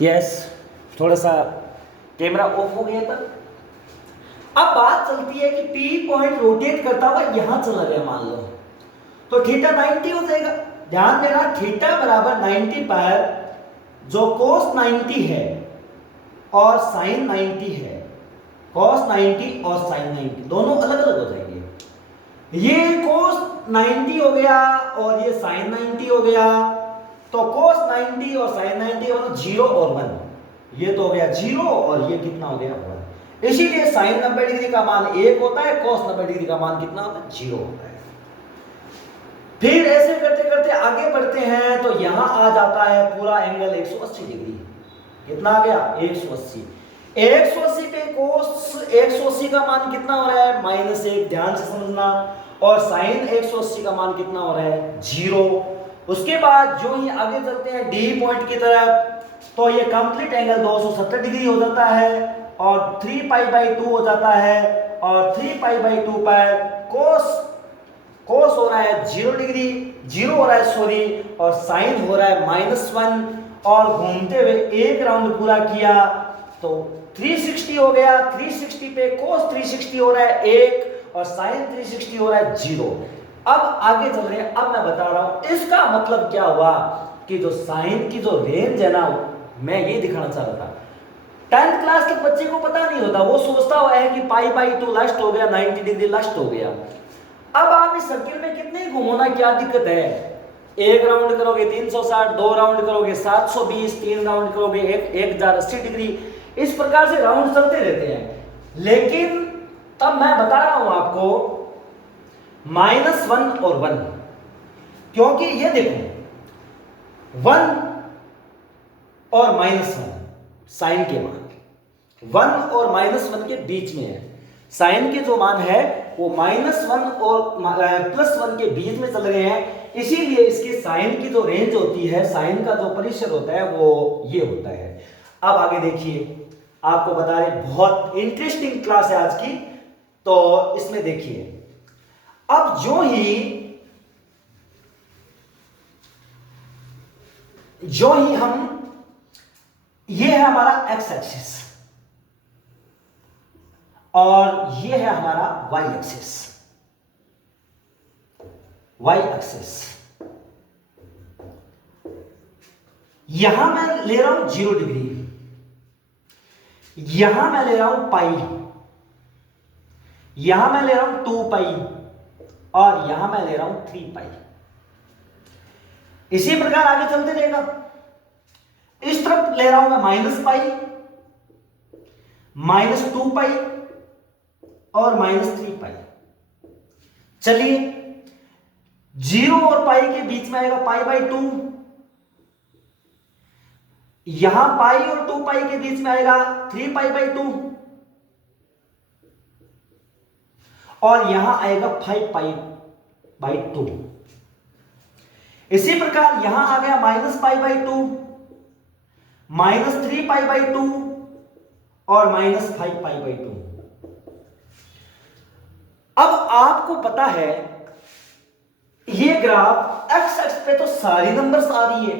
Yes, थोड़ा सा camera off हो गया था। अब बात चलती है कि पी पॉइंट रोटेट करता हुआ यहां चला गया मान लो, तो थीटा 90 हो जाएगा। ध्यान देना थीटा बराबर 90 पर जो कोस 90 है और साइन 90 है, कॉस 90 और साइन 90 दोनों अलग अलग हो जाएंगे। ये कोस 90 हो गया और ये साइन 90 हो गया, तो कोस 90 और साइन 90 मतलब 0 और 1, ये तो हो गया 0 और ये कितना हो गया 1। इसीलिए साइन 90 डिग्री का मान 1 होता है, कोस 90 डिग्री का मान कितना होता है 0 होता है। फिर ऐसे करते करते आगे बढ़ते हैं तो यहां आ जाता है पूरा एंगल 180 डिग्री। कितना आ गया 180। 180 पे कोस 180 का मान कितना हो रहा है -1, ध्यान से समझना, और साइन 180 का मान कितना हो रहा है 0। उसके बाद जो ही आगे चलते हैं डी पॉइंट की तरफ तो ये कंप्लीट एंगल 270 डिग्री हो जाता है और 3π/2 हो जाता है, और 3π/2 पर कोस हो रहा है 0 डिग्री, 0 हो रहा है सॉरी, और साइन हो रहा है -1, और घूमते हुए एक राउंड पूरा किया तो 360 हो गया। 360 पे कोस 360 हो रहा है 1 और साइन 360 हो रहा है 0। अब आगे चल रहे हैं, अब मैं बता रहा हूं इसका मतलब क्या हुआ कि जो साइन की जो रेंज है ना, मैं ये दिखाना चाह रहा था। 10th क्लास के बच्चे को पता नहीं होता, वो सोचता हुआ है कि π/2 लास्ट हो गया, 90 डिग्री लास्ट हो गया। अब आप इस सर्किल में कितने घूमोना, क्या दिक्कत है? एक राउंड करोगे 360, 2 राउंड करोगे 720, 3 राउंड करोगे 1080 डिग्री, इस प्रकार से राउंड चलते रहते हैं। लेकिन तब मैं बता रहा हूं आपको -1 और 1, क्योंकि ये देखो 1 और -1 साइन के मान 1 और -1 के बीच में है। साइन के जो मान है वो -1 और +1 के बीच में चल रहे हैं, इसीलिए इसके साइन की जो रेंज होती है, साइन का जो परिसर होता है वो ये होता है। अब आगे देखिए, आपको बता रहे बहुत इंटरेस्टिंग क्लास है आज की, तो इसमें देखिए अब जो ही हम, ये है हमारा एक्स एक्सिस और ये है हमारा वाई एक्सिस। वाई एक्सिस यहां मैं ले रहा हूं 0 डिग्री, यहां मैं ले रहा हूं पाई, यहां मैं ले रहा हूं 2π और यहां मैं ले रहा हूं 3π। इसी प्रकार आगे चलते रहेगा। इस तरफ ले रहा हूं मैं -π, -2π और -3π। चलिए 0 और पाई के बीच में आएगा π/2, यहां पाई और 2π के बीच में आएगा 3π/2 और यहां आएगा 5π/2। इसी प्रकार यहां आ गया -π/2, -3π/2 और -5π/2। अब आपको पता है ये ग्राफ एक्स एक्स पे तो सारी नंबर्स आ रही है,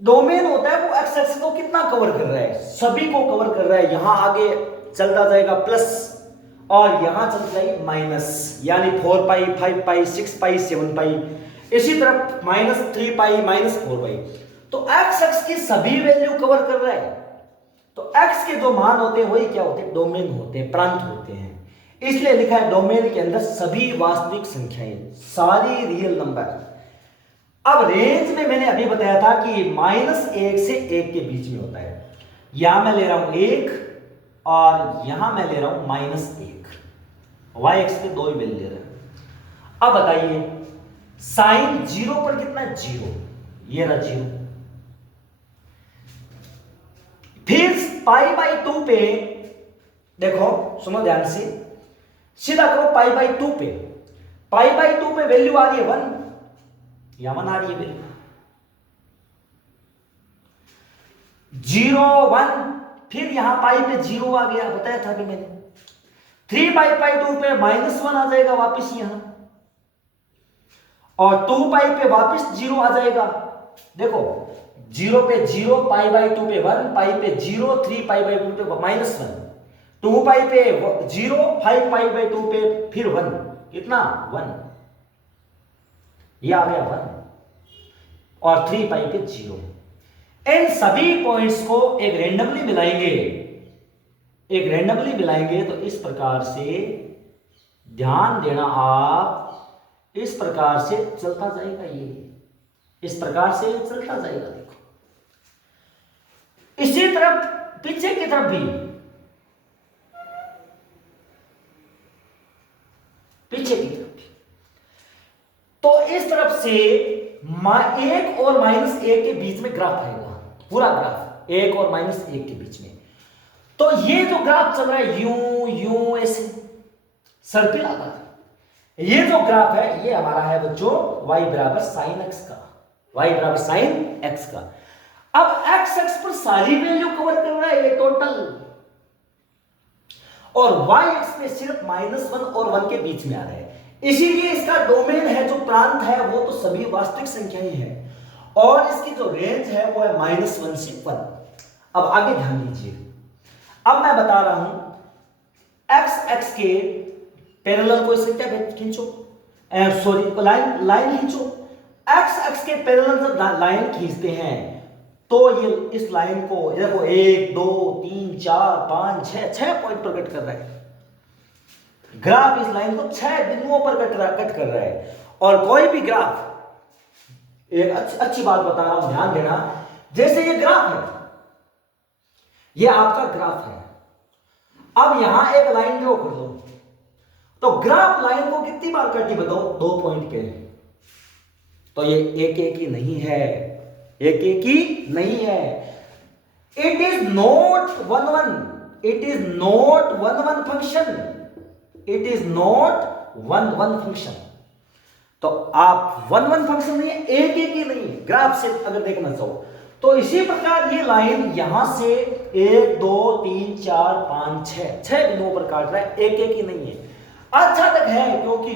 डोमेन होता है वो एक्स एक्स को कितना कवर कर रहा है, सभी को कवर कर रहा है। यहां आगे चलता जाएगा प्लस और यहां चल जाएगी माइनस, यानी 4π, 5π, 6π, 7π, इसी तरफ -3π, -4π। तो एक्स एक्स की सभी वैल्यू कवर कर रहा है। तो एक्स के जो मान होते हैं वही क्या होते हैं, डोमेन होते हैं, प्रांत होते हैं। इसलिए लिखा है डोमेन के अंदर सभी वास्तविक संख्याएं, सारी रियल नंबर। अब रेंज में मैंने अभी बताया था कि -1 से 1 के बीच में होता है। यहां मैं ले रहा हूं 1 और यहां मैं ले रहा हूं -1, वाई एक्स के दो ही वैल्यू ले रहे हैं। अब बताइए साइन 0 पर कितना है 0, ये रहा 0। फिर π/2 पे देखो, सुनो ध्यान से, सीधा करो π/2 पे, π/2 पे वैल्यू आ रही है 1, यहां 1 आ रही है वैल्यू 0 1, फिर यहां पाई पे 0 आ गया, बताया था कि मैंने। 3π/2 पे -1 आ जाएगा वापस यहां, और 2π पे वापस 0 आ जाएगा। देखो 0 पे 0, पाई बाई 2 पे 1, पाई पे 0, 3 पाई बाई 2 पे -1, 2 पाई पे 0, 5 पाई बाई 2 पे फिर 1, कितना 1, ये आ गया 1, और 3 पाई पे 0। इन सभी पॉइंट्स को एक रैंडमली मिलाएंगे तो इस प्रकार से ध्यान देना, आप इस प्रकार से चलता जाएगा, ये इस प्रकार से चलता जाएगा। देखो इसी तरफ पीछे की तरफ भी, पीछे की तरफ भी, तो इस तरफ से 1 और -1 के बीच में ग्राफ आएगा, पूरा ग्राफ 1 और -1 के बीच में। तो ये जो ग्राफ चल रहा है यूं ऐसे सर्पिल आकार, ये जो ग्राफ है ये हमारा है बच्चों y बराबर sin x का, y बराबर sin x का। अब x एक्स पर सारी वैल्यू कवर कर रहा है ये टोटल, और y एक्स पे सिर्फ -1 और 1 के बीच में आ रहा है, इसीलिए इसका डोमेन है, जो प्रांत है वो तो सभी वास्तविक संख्याएं हैं, और इसकी जो रेंज है वो है -1 से 1। अब आगे ध्यान दीजिए, अब मैं बता रहा हूं x के पैरेलल कोई संख्या खींचो, सॉरी लाइन खींचो। x के पैरेलल जब लाइन खींचते हैं तो ये इस लाइन को देखो 1 2 3 4 5 6 पॉइंट पर कट कर रहा है, ग्राफ इस लाइन को 6 बिंदुओं पर कट कर रहा है। और कोई भी ग्राफ, एक अच्छी बात बता रहा हूं, ध्यान देना, जैसे ये ग्राफ है, ये आपका ग्राफ है, अब यहां एक लाइन ड्रॉ कर दो, तो ग्राफ लाइन को कितनी बार कटी बताओ, 2 पॉइंट पे, तो ये एक ही नहीं है, एक ही नहीं है। It is not 1 it is not 1 function, it is not 1 function. तो आप 1 फंक्शन नहीं है, एक ही नहीं, ग्राफ से अगर देखना चाहो तो इसी प्रकार ये लाइन यहां से 1 2 3 4 5 6 बिंदुओं पर काट रहा है, एक ही नहीं है, अच्छा तक है, क्योंकि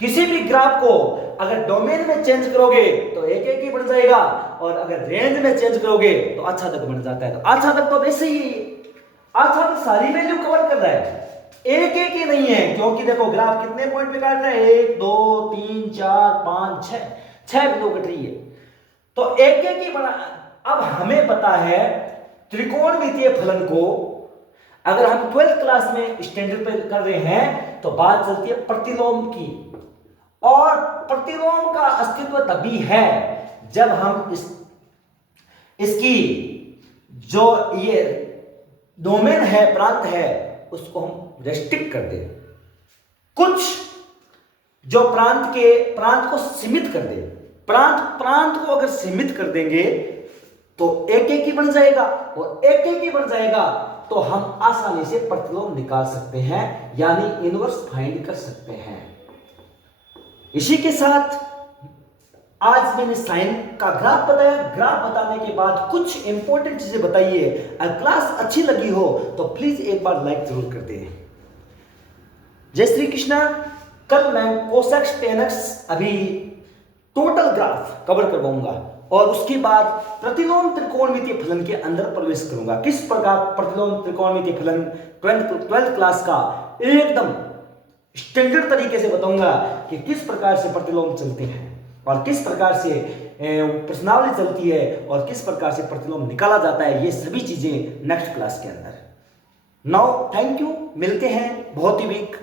किसी भी ग्राफ को अगर डोमेन में चेंज करोगे तो एक ही बन जाएगा, और अगर रेंज में चेंज करोगे तो अच्छा तक बन जाता है। तो अच्छा तक तो वैसे ही, अच्छा तक सारी वैल्यू कवर कर रहा है, एक ही नहीं है, क्योंकि देखो ग्राफ कितने पॉइंट पे काट रहा है, 1 2 3 4 5 6 बिंदु कट रही है, तो एक ही बना। अब हमें पता है त्रिकोणमितीय फलन को अगर हम 12th क्लास में स्टैंडर्ड पे कर रहे हैं तो बात चलती है प्रतिलोम की, और प्रतिलोम का अस्तित्व तभी है जब हम इसकी जो ये डोमेन है, प्रांत है, उसको हम रेस्ट्रिक्ट कर दे, कुछ जो प्रांत को सीमित कर दे, प्रांत को अगर सीमित कर देंगे तो एक ही बन जाएगा, और एक ही बन जाएगा तो हम आसानी से प्रतिलोम निकाल सकते हैं, यानी इनवर्स फाइंड कर सकते हैं। इसी के साथ आज मैंने साइन का ग्राफ बताया, ग्राफ बताने के बाद कुछ इंपॉर्टेंट चीजें बताइए। अगर क्लास अच्छी लगी हो तो प्लीज एक बार लाइक जरूर कर दें। जय श्री कृष्णा। कल मैं कोसेक्स टेनक्स अभी टोटल ग्राफ कवर करवाऊंगा, और उसके बाद प्रतिलोम त्रिकोणमितीय फलन के अंदर प्रवेश करूंगा। किस प्रकार प्रतिलोम त्रिकोणमितीय फलन 12th क्लास का एकदम स्टैंडर्ड तरीके से बताऊंगा कि किस प्रकार से प्रतिलोम चलते हैं, और किस प्रकार से प्रश्नावली चलती है, और किस प्रकार से प्रतिलोम निकाला जाता है। ये सभी चीजें नेक्स्ट क्लास के अंदर। नाउ थैंक यू, मिलते हैं बहुत ही वीक।